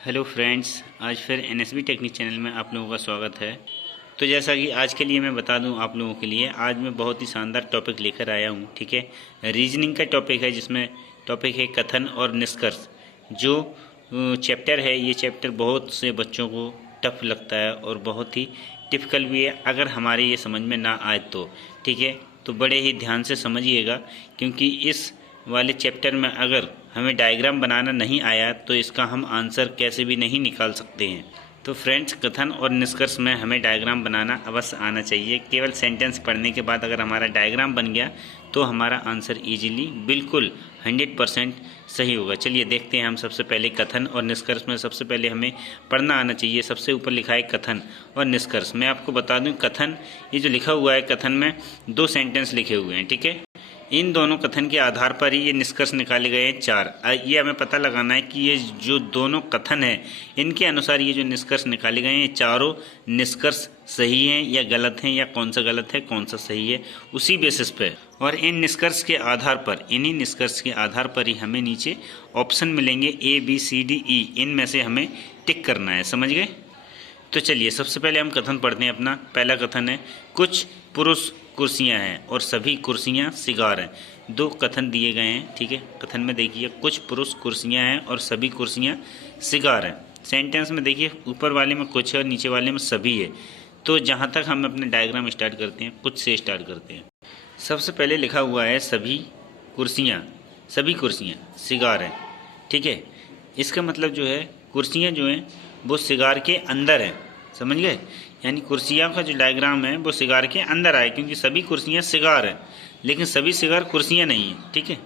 Hello friends, आज फिर NSB technique channel में आप लोगों का स्वागत है। तो जैसा कि आज के लिए मैं बता दूं आप लोगों के लिए, आज मैं बहुत ही शानदार टॉपिक लेकर आया हूं। ठीक है, रीजनिंग का टॉपिक है, जिसमें टॉपिक है कथन और निष्कर्ष। जो चैप्टर है, ये चैप्टर बहुत से बच्चों को टफ लगता है और बहुत ही टिपिकल भी है अगर हमारे ये समझ में ना आए तो। ठीक है, तो बड़े ही ध्यान से समझिएगा, क्योंकि इस वाले चैप्टर में अगर हमें डायग्राम बनाना नहीं आया तो इसका हम आंसर कैसे भी नहीं निकाल सकते हैं। तो फ्रेंड्स, कथन और निष्कर्ष में हमें डायग्राम बनाना अवश्य आना चाहिए। केवल सेंटेंस पढ़ने के बाद अगर हमारा डायग्राम बन गया तो हमारा आंसर इजीली बिल्कुल 100% सही होगा। चलिए देखते हैं हम। सबसे पहले कथन और निष्कर्ष में सबसे पहले हमें पढ़ना आना चाहिए। सबसे ऊपर लिखा है कथन और निष्कर्ष। मैं आपको बता दूं, कथन ये जो लिखा हुआ है, कथन में 2 सेंटेंस लिखे हुए हैं। ठीक है, इन दोनों कथन के आधार पर ही ये निष्कर्ष निकाले गए हैं 4। ये हमें पता लगाना है कि ये जो दोनों कथन हैं, इनके अनुसार ये जो निष्कर्ष निकाले गए हैं, चारों निष्कर्ष सही हैं या गलत हैं, या कौन सा गलत है कौन सा सही है, उसी बेसिस पे। और इन निष्कर्ष के आधार पर, इन्हीं निष्कर्ष के आधार पर ही हमें नीचे ऑप्शन मिलेंगे ABCDE। इनमें से हमें टिक करना है। समझ गए? तो चलिए सबसे पहले हम कथन पढ़ते हैं। अपना पहला कथन है, कुछ पुरुष कुर्सियां हैं और सभी कुर्सियां सिगार हैं। 2 कथन दिए गए हैं। ठीक है, कथन में देखिए, कुछ पुरुष कुर्सियां हैं और सभी कुर्सियां सिगार हैं। सेंटेंस में देखिए, ऊपर वाले में कुछ है और नीचे वाले में सभी है। तो जहाँ तक हम अपने डायग्राम स्टार्ट करते हैं, कुछ से स्टार्ट करते हैं। सबसे पहले लिखा हुआ है सभी कुर्सियाँ सिगार हैं। ठीक है, इसका मतलब जो है, कुर्सियाँ जो हैं वो सिगार के अंदर है। समझ गए? यानी कुर्सियाँ का जो डायग्राम है वो सिगार के अंदर आए, क्योंकि सभी कुर्सियाँ सिगार हैं, लेकिन सभी सिगार कुर्सियाँ नहीं हैं। ठीक है,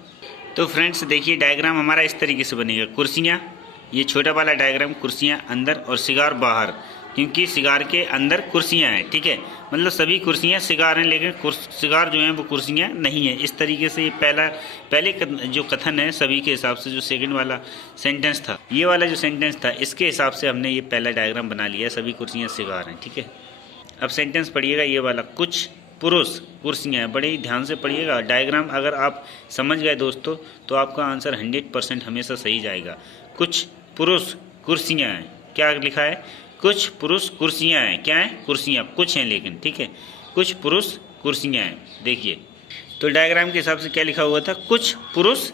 तो फ्रेंड्स देखिए, डायग्राम हमारा इस तरीके से बनेगा। कुर्सियाँ, ये छोटा वाला डायग्राम, कुर्सियाँ अंदर और सिगार बाहर, क्योंकि सिगार के अंदर कुर्सियाँ हैं। ठीक है, मतलब सभी कुर्सियाँ सिगार हैं, लेकिन सिगार जो हैं वो कुर्सियाँ नहीं हैं। इस तरीके से ये पहले जो कथन है, सभी के हिसाब से, जो सेकंड वाला सेंटेंस था, ये वाला जो सेंटेंस था, इसके हिसाब से हमने ये पहला डायग्राम बना लिया है, सभी कुर्सियाँ सिगार हैं। ठीक है, अब सेंटेंस पढ़िएगा, ये वाला, कुछ पुरुष कुर्सियाँ हैं। बड़े ही ध्यान से पढ़िएगा। डायग्राम अगर आप समझ गए दोस्तों, तो आपका आंसर 100% हमेशा सही जाएगा। कुछ पुरुष कुर्सियाँ हैं, क्या लिखा है? कुछ पुरुष कुर्सियाँ हैं। क्या हैं? कुर्सियाँ, कुछ हैं लेकिन। ठीक है, कुछ पुरुष कुर्सियाँ हैं। देखिए, तो डायग्राम के हिसाब से क्या लिखा हुआ था? कुछ पुरुष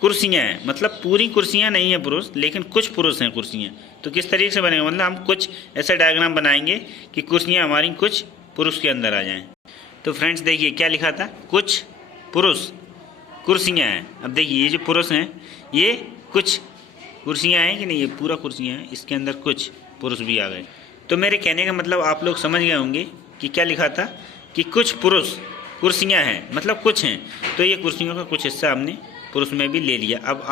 कुर्सियाँ हैं, मतलब पूरी कुर्सियाँ नहीं है पुरुष, लेकिन कुछ पुरुष हैं कुर्सियाँ। तो किस तरीके से बनेगा? मतलब हम कुछ ऐसा डायग्राम बनाएंगे कि कुर्सियाँ हमारी कुछ पुरुष के अंदर आ जाएँ। तो फ्रेंड्स देखिए, क्या लिखा था? कुछ पुरुष कुर्सियाँ हैं। अब देखिए, ये जो पुरुष हैं, ये कुछ कुर्सियाँ हैं कि नहीं? ये पूरा कुर्सियाँ हैं, इसके अंदर कुछ पुरुष भी आ गए। तो मेरे कहने का मतलब आप लोग समझ गए होंगे कि क्या लिखा था, कि कुछ पुरुष कुर्सियाँ हैं, मतलब कुछ हैं। तो ये कुर्सियों का कुछ हिस्सा हमने पुरुष में भी ले लिया। अब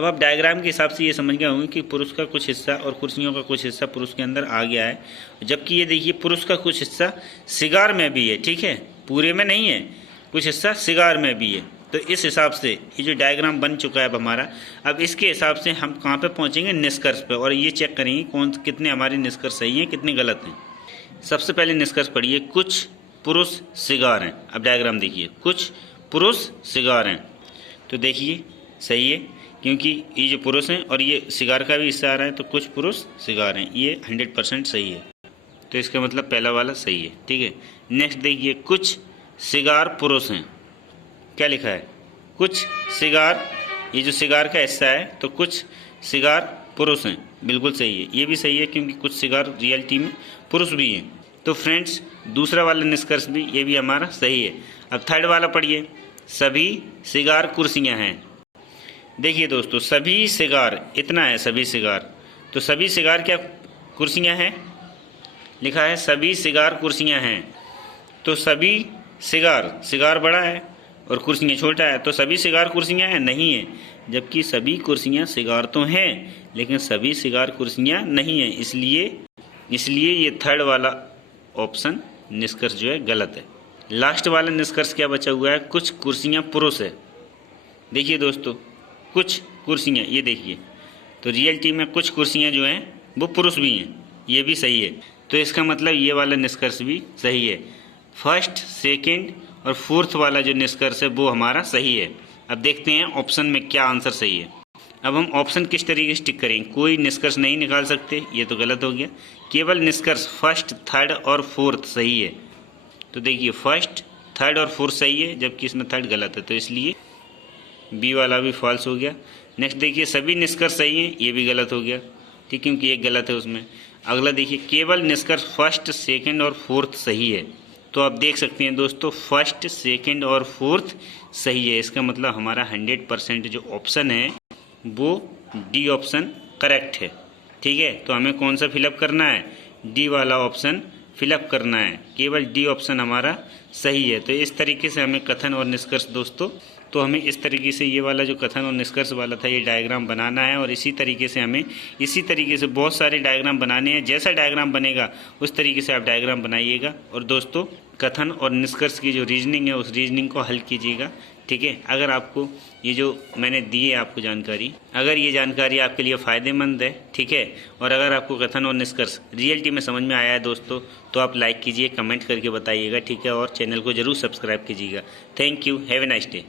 आप डायग्राम के हिसाब से ये समझ गए होंगे कि पुरुष का कुछ हिस्सा और कुर्सियों का कुछ हिस्सा पुरुष के अंदर आ गया है, जबकि ये देखिए, पुरुष का कुछ हिस्सा सिगार में भी है। ठीक है, पूरे में नहीं है, कुछ हिस्सा सिगार में भी है। तो इस हिसाब से ये जो डायग्राम बन चुका है अब हमारा, अब इसके हिसाब से हम कहाँ पे पहुँचेंगे? निष्कर्ष पे। और ये चेक करेंगे कितने हमारे निष्कर्ष सही हैं, कितने गलत हैं। सबसे पहले निष्कर्ष पढ़िए, कुछ पुरुष सिगार हैं। अब डायग्राम देखिए, कुछ पुरुष सिगार हैं। तो देखिए सही है, क्योंकि ये जो पुरुष हैं और ये सिगार का भी हिस्सा आ रहा है, तो कुछ पुरुष सिगार हैं, ये 100% सही है। तो इसका मतलब पहला वाला सही है। ठीक है, नेक्स्ट देखिए, कुछ सिगार पुरुष हैं। क्या लिखा है? कुछ सिगार, ये जो सिगार का हिस्सा है, तो कुछ सिगार पुरुष हैं। बिल्कुल सही है, ये भी सही है, क्योंकि कुछ सिगार रियलिटी में पुरुष भी हैं। तो फ्रेंड्स, दूसरा वाला निष्कर्ष भी, ये भी हमारा सही है। अब थर्ड वाला पढ़िए, सभी सिगार कुर्सियां हैं। देखिए दोस्तों, सभी सिगार, इतना है सभी सिगार, तो सभी सिगार क्या कुर्सियां हैं? लिखा है सभी सिगार कुर्सियां हैं। तो सभी सिगार बड़ा है और कुर्सियाँ छोटा है, तो सभी सिगार कुर्सियाँ हैं? नहीं है, जबकि सभी कुर्सियाँ सिगार तो हैं, लेकिन सभी सिगार कुर्सियाँ नहीं हैं। इसलिए ये थर्ड वाला ऑप्शन निष्कर्ष जो है गलत है। लास्ट वाला निष्कर्ष क्या बचा हुआ है? कुछ कुर्सियाँ पुरुष है। देखिए दोस्तों, कुछ कुर्सियाँ, ये देखिए, तो रियलिटी में कुछ कुर्सियाँ जो हैं वो पुरुष भी हैं, ये भी सही है। तो इसका मतलब ये वाला निष्कर्ष भी सही है। फर्स्ट, सेकेंड और फोर्थ वाला जो निष्कर्ष है वो हमारा सही है। अब देखते हैं ऑप्शन में क्या आंसर सही है। अब हम ऑप्शन किस तरीके से टिक करेंगे, कोई निष्कर्ष नहीं निकाल सकते, ये तो गलत हो गया। केवल निष्कर्ष फर्स्ट, थर्ड और फोर्थ सही है। तो देखिए फर्स्ट, थर्ड और फोर्थ सही है, जबकि इसमें थर्ड गलत है, तो इसलिए बी वाला भी फॉल्स हो गया। नेक्स्ट देखिए सभी निष्कर्ष सही हैं, ये भी गलत हो गया, ठीक, क्योंकि एक गलत है उसमें। अगला देखिए केवल निष्कर्ष फर्स्ट, सेकंड और फोर्थ सही है। तो आप देख सकते हैं दोस्तों फर्स्ट, सेकंड और फोर्थ सही है। इसका मतलब हमारा 100% जो ऑप्शन है वो डी ऑप्शन करेक्ट है, ठीक है। तो हमें कौन सा फिलअप करना है, डी वाला ऑप्शन फिलअप करना है, केवल डी ऑप्शन हमारा सही है। तो इस तरीके से हमें कथन और निष्कर्ष दोस्तों, तो हमें इस तरीके से ये वाला जो कथन और निष्कर्ष वाला था ये डायग्राम बनाना है, और इसी तरीके से हमें इसी तरीके से बहुत सारे डायग्राम बनाने हैं। जैसा डायग्राम बनेगा उस तरीके से आप डायग्राम बनाइएगा, और दोस्तों कथन और निष्कर्ष की जो रीजनिंग है उस रीजनिंग को हल कीजिएगा, ठीक है। अगर आपको ये जो मैंने दी है आपको जानकारी, अगर ये जानकारी आपके लिए फ़ायदेमंद है, ठीक है, और अगर आपको कथन और निष्कर्ष रियलिटी में समझ में आया है दोस्तों, तो आप लाइक कीजिए, कमेंट करके बताइएगा, ठीक है, और चैनल को ज़रूर सब्सक्राइब कीजिएगा। Thank you, have a nice day.